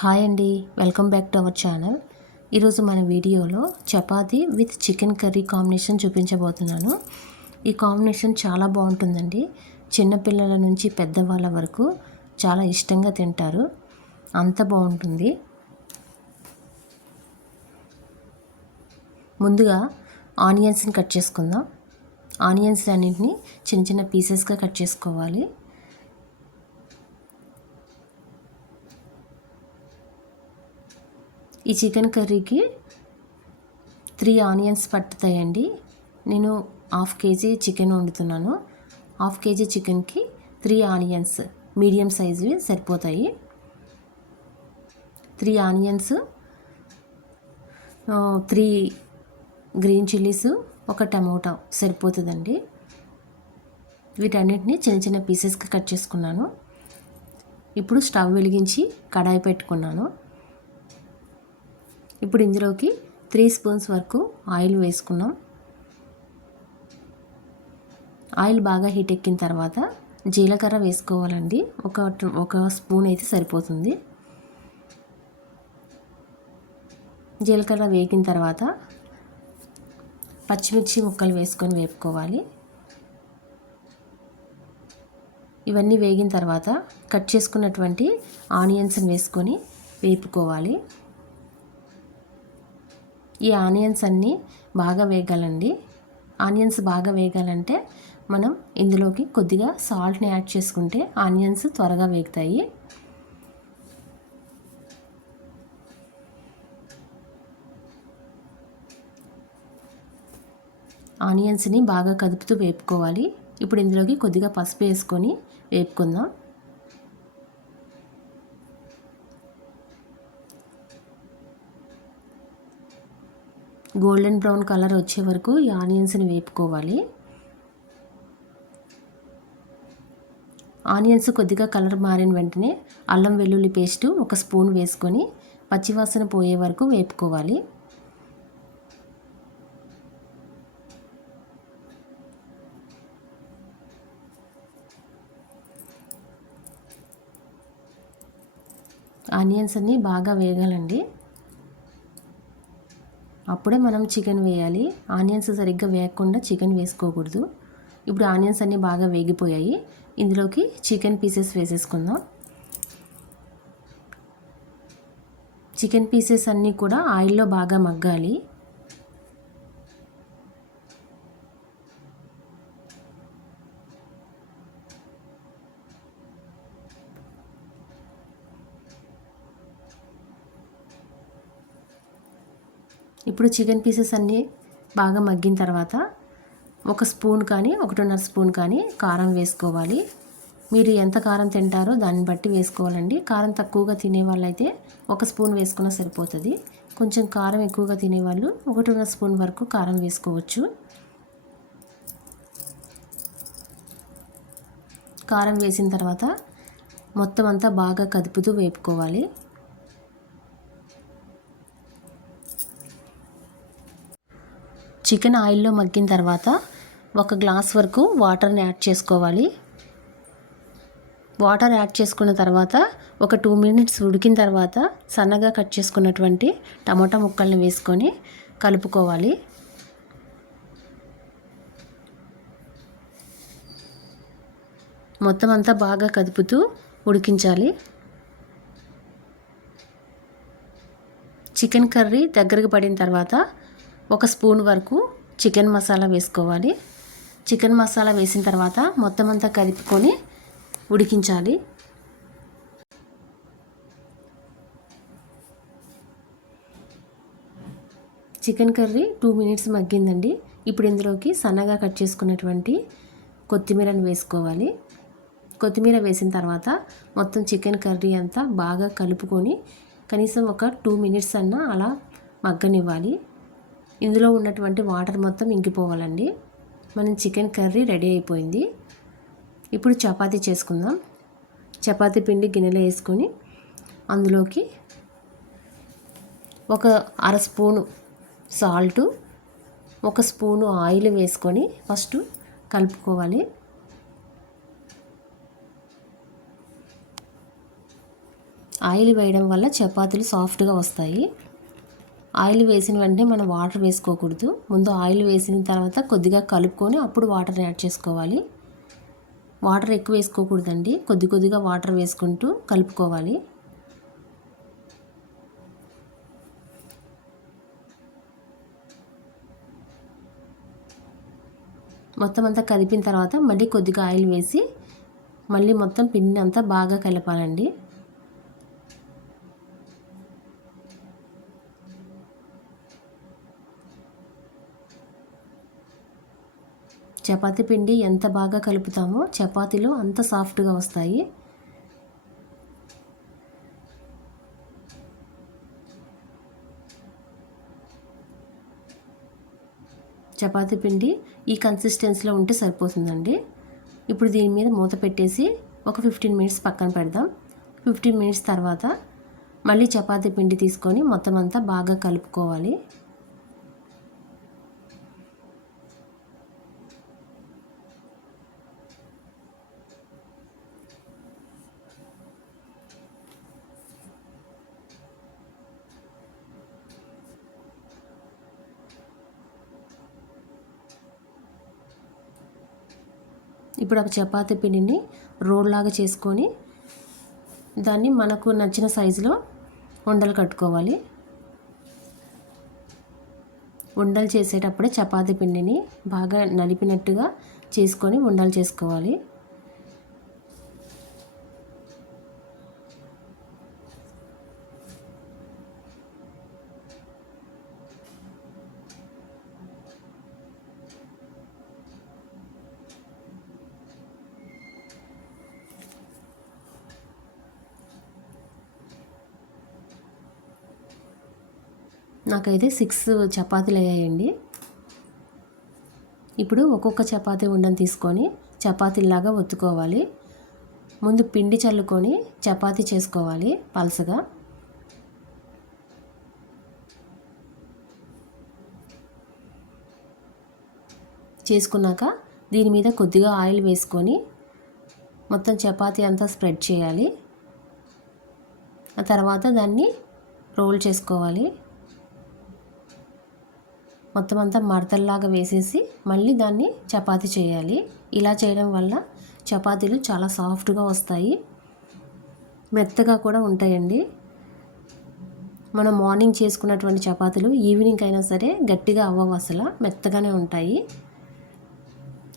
Hi అండి. Welcome back to our channel. ఈరోజు మన వీడియోలో chapati with chicken curry combination చూపించబోతున్నాను. ఈ కాంబినేషన్ చాలా బాగుంటుందండి. చిన్నపిల్లల నుంచి పెద్దవాళ్ళ వరకు చాలా ఇష్టంగా తింటారు. అంత బాగుంటుంది. ముందుగా ఆనియన్స్ని కట్ చేసుకుందాం. ఆనియన్స్ అన్నింటినీ చిన్న చిన్న పీసెస్గా కట్ చేసుకోవాలి. ఈ చికెన్ కర్రీకి త్రీ ఆనియన్స్ పట్టుతాయండి. నేను హాఫ్ కేజీ చికెన్ వండుతున్నాను. హాఫ్ కేజీ చికెన్కి త్రీ ఆనియన్స్ మీడియం సైజువి సరిపోతాయి. Three onions three green chillies ఒక టమోటా సరిపోతుందండి. వీటన్నిటిని చిన్న చిన్న పీసెస్కి కట్ చేసుకున్నాను. ఇప్పుడు స్టవ్ వెలిగించి కడాయి పెట్టుకున్నాను. ఇప్పుడు ఇందులోకి త్రీ స్పూన్స్ వరకు ఆయిల్ వేసుకున్నాం. ఆయిల్ బాగా హీట్ ఎక్కిన తర్వాత జీలకర్ర వేసుకోవాలండి. ఒక ఒక స్పూన్ అయితే సరిపోతుంది. జీలకర్ర వేగిన తర్వాత పచ్చిమిర్చి ముక్కలు వేసుకొని వేపుకోవాలి. ఇవన్నీ వేగిన తర్వాత కట్ చేసుకున్నటువంటి ఆనియన్స్ని వేసుకొని వేపుకోవాలి. ఈ ఆనియన్స్ అన్నీ బాగా వేగాలండి. ఆనియన్స్ బాగా వేగాలంటే మనం ఇందులోకి కొద్దిగా సాల్ట్ని యాడ్ చేసుకుంటే ఆనియన్స్ త్వరగా వేగుతాయి. ఆనియన్స్ని బాగా కదుపుతూ వేపుకోవాలి. ఇప్పుడు ఇందులోకి కొద్దిగా పసుపు వేసుకొని వేపుకుందాం. గోల్డెన్ బ్రౌన్ కలర్ వచ్చే వరకు ఈ ఆనియన్స్ని వేపుకోవాలి. ఆనియన్స్ కొద్దిగా కలర్ మారిన వెంటనే అల్లం వెల్లుల్లి పేస్టు ఒక స్పూన్ వేసుకొని పచ్చివాసన పోయే వరకు వేపుకోవాలి. ఆనియన్స్ అన్నీ బాగా వేగాలండి. అప్పుడే మనం చికెన్ వేయాలి. ఆనియన్స్ సరిగ్గా వేయకుండా చికెన్ వేసుకోకూడదు. ఇప్పుడు ఆనియన్స్ అన్నీ బాగా వేగిపోయాయి. ఇందులోకి చికెన్ పీసెస్ వేసేసుకుందాం. చికెన్ పీసెస్ అన్నీ కూడా ఆయిల్లో బాగా మగ్గాలి. ఇప్పుడు చికెన్ పీసెస్ అన్నీ బాగా మగ్గిన తర్వాత ఒక స్పూన్ కానీ ఒకటిన్నర స్పూన్ కానీ కారం వేసుకోవాలి. మీరు ఎంత కారం తింటారో దాన్ని బట్టి వేసుకోవాలండి. కారం తక్కువగా తినే వాళ్ళైతే ఒక స్పూన్ వేసుకున్నా సరిపోతుంది. కొంచెం కారం ఎక్కువగా తినేవాళ్ళు ఒకటిన్నర స్పూన్ వరకు కారం వేసుకోవచ్చు. కారం వేసిన తర్వాత మొత్తం అంతా బాగా కదుపుతూ వేపుకోవాలి. చికెన్ ఆయిల్లో మగ్గిన తర్వాత ఒక గ్లాస్ వరకు వాటర్ని యాడ్ చేసుకోవాలి. వాటర్ యాడ్ చేసుకున్న తర్వాత ఒక టూ మినిట్స్ ఉడికిన తర్వాత సన్నగా కట్ చేసుకున్నటువంటి టమాటా ముక్కల్ని వేసుకొని కలుపుకోవాలి. మొత్తం అంతా బాగా కదుపుతూ ఉడికించాలి. చికెన్ కర్రీ దగ్గరకు పడిన తర్వాత ఒక స్పూన్ వరకు చికెన్ మసాలా వేసుకోవాలి. చికెన్ మసాలా వేసిన తర్వాత మొత్తం అంతా కలుపుకొని ఉడికించాలి. చికెన్ కర్రీ టూ మినిట్స్ మగ్గిందండి. ఇప్పుడు ఇందులోకి సన్నగా కట్ చేసుకున్నటువంటి కొత్తిమీరని వేసుకోవాలి. కొత్తిమీర వేసిన తర్వాత మొత్తం చికెన్ కర్రీ అంతా బాగా కలుపుకొని కనీసం ఒక టూ మినిట్స్ అన్నా అలా మగ్గనివ్వాలి. ఇందులో ఉన్నటువంటి వాటర్ మొత్తం ఇంకిపోవాలండి. మనం చికెన్ కర్రీ రెడీ అయిపోయింది. ఇప్పుడు చపాతీ చేసుకుందాం. చపాతీ పిండి గిన్నెలో వేసుకొని అందులోకి ఒక అర స్పూను సాల్టు ఒక స్పూను ఆయిల్ వేసుకొని ఫస్ట్ కలుపుకోవాలి. ఆయిల్ వేయడం వల్ల చపాతీలు సాఫ్ట్గా వస్తాయి. ఆయిల్ వేసిన వెంటనే మనం వాటర్ వేసుకోకూడదు. ముందు ఆయిల్ వేసిన తర్వాత కొద్దిగా కలుపుకొని అప్పుడు వాటర్ యాడ్ చేసుకోవాలి. వాటర్ ఎక్కువ వేసుకోకూడదండి. కొద్ది కొద్దిగా వాటర్ వేసుకుంటూ కలుపుకోవాలి. మొత్తం అంతా కలిపిన తర్వాత మళ్ళీ కొద్దిగా ఆయిల్ వేసి మళ్ళీ మొత్తం పిండి అంతా బాగా కలపాలండి. చపాతీ పిండి ఎంత బాగా కలుపుతామో చపాతీలు అంత సాఫ్ట్గా వస్తాయి. చపాతీ పిండి ఈ కన్సిస్టెన్సీలో ఉంటే సరిపోతుందండి. ఇప్పుడు దీని మీద మూత పెట్టేసి ఒక ఫిఫ్టీన్ మినిట్స్ పక్కన పెడదాం. ఫిఫ్టీన్ మినిట్స్ తర్వాత మళ్ళీ చపాతీ పిండి తీసుకొని మొత్తం అంతా బాగా కలుపుకోవాలి. ఇప్పుడు ఒక చపాతీ పిండిని రోల్ లాగా చేసుకొని దాన్ని మనకు నచ్చిన సైజులో ఉండలు కట్టుకోవాలి. ఉండలు చేసేటప్పుడే చపాతీ పిండిని బాగా నలిపినట్టుగా చేసుకొని ఉండలు చేసుకోవాలి. నాకైతే సిక్స్ చపాతీలు అయ్యాయండి ఇప్పుడు ఒక్కొక్క చపాతీ ఉండని తీసుకొని చపాతీలాగా ఒత్తుకోవాలి. ముందు పిండి చల్లుకొని చపాతీ చేసుకోవాలి పలసగా. చేసుకున్నాక దీని మీద కొద్దిగా ఆయిల్ వేసుకొని మొత్తం చపాతీ అంతా స్ప్రెడ్ చేయాలి. ఆ తర్వాత దాన్ని రోల్ చేసుకోవాలి. మొత్తం అంతా మడతల్లాగా వేసేసి మళ్ళీ దాన్ని చపాతి చేయాలి. ఇలా చేయడం వల్ల చపాతీలు చాలా సాఫ్ట్గా వస్తాయి. మెత్తగా కూడా ఉంటాయండి. మనం మార్నింగ్ చేసుకున్నటువంటి చపాతీలు ఈవినింగ్ అయినా సరే గట్టిగా అవ్వవు అసలు మెత్తగానే ఉంటాయి.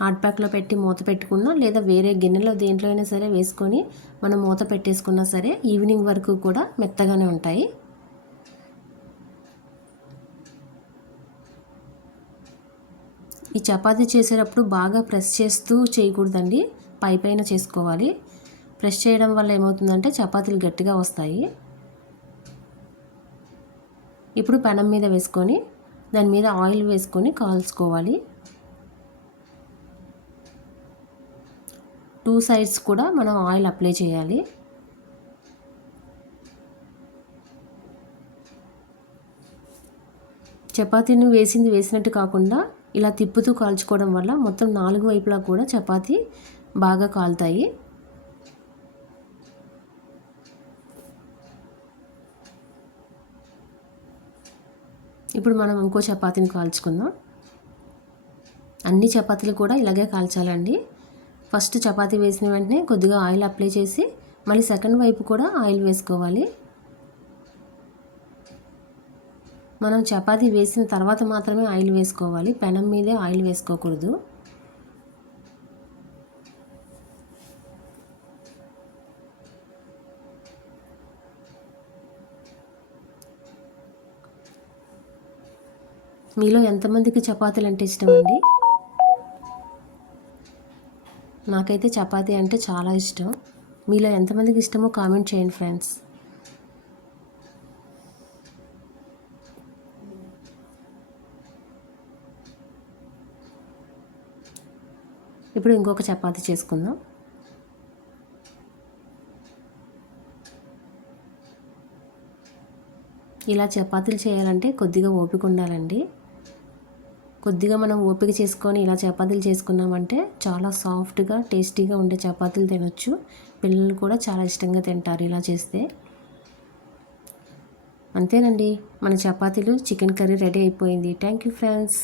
హాట్ ప్యాక్లో పెట్టి మూత పెట్టుకున్నా లేదా వేరే గిన్నెలో దేంట్లో అయినా సరే వేసుకొని మనం మూత పెట్టేసుకున్నా సరే ఈవినింగ్ వరకు కూడా మెత్తగానే ఉంటాయి. ఈ చపాతీ చేసేటప్పుడు బాగా ప్రెస్ చేస్తూ చేయకూడదండి. పై పైన చేసుకోవాలి. ప్రెస్ చేయడం వల్ల ఏమవుతుందంటే చపాతీలు గట్టిగా వస్తాయి. ఇప్పుడు పెనం మీద వేసుకొని దాని మీద ఆయిల్ వేసుకొని కాల్చుకోవాలి. టూ సైడ్స్ కూడా మనం ఆయిల్ అప్లై చేయాలి. చపాతీని వేసింది వేసినట్టు కాకుండా ఇలా తిప్పుతూ కాల్చుకోవడం వల్ల మొత్తం నాలుగు వైపులా కూడా చపాతీ బాగా కాలుతాయి. ఇప్పుడు మనం ఇంకో చపాతీని కాల్చుకుందాం. అన్ని చపాతీలు కూడా ఇలాగే కాల్చాలండి. ఫస్ట్ చపాతీ వేసిన వెంటనే కొద్దిగా ఆయిల్ అప్లై చేసి మళ్ళీ సెకండ్ వైపు కూడా ఆయిల్ వేసుకోవాలి. మనం చపాతీ వేసిన తర్వాత మాత్రమే ఆయిల్ వేసుకోవాలి. పెనం మీదే ఆయిల్ వేసుకోకూడదు. మీలో ఎంతమందికి చపాతీలు అంటే ఇష్టం అండి నాకైతే చపాతీ అంటే చాలా ఇష్టం. మీలో ఎంతమందికి ఇష్టమో కామెంట్ చేయండి ఫ్రెండ్స్. ఇప్పుడు ఇంకొక చపాతి చేసుకుందాం. ఇలా చపాతీలు చేయాలంటే కొద్దిగా ఓపిక ఉండాలండి. కొద్దిగా మనం ఓపిక చేసుకొని ఇలా చపాతీలు చేసుకున్నామంటే చాలా సాఫ్ట్గా టేస్టీగా ఉండే చపాతీలు తినొచ్చు. పిల్లలు కూడా చాలా ఇష్టంగా తింటారు ఇలా చేస్తే. అంతేనండి. మన చపాతీలు చికెన్ కర్రీ రెడీ అయిపోయింది. Thank you friends.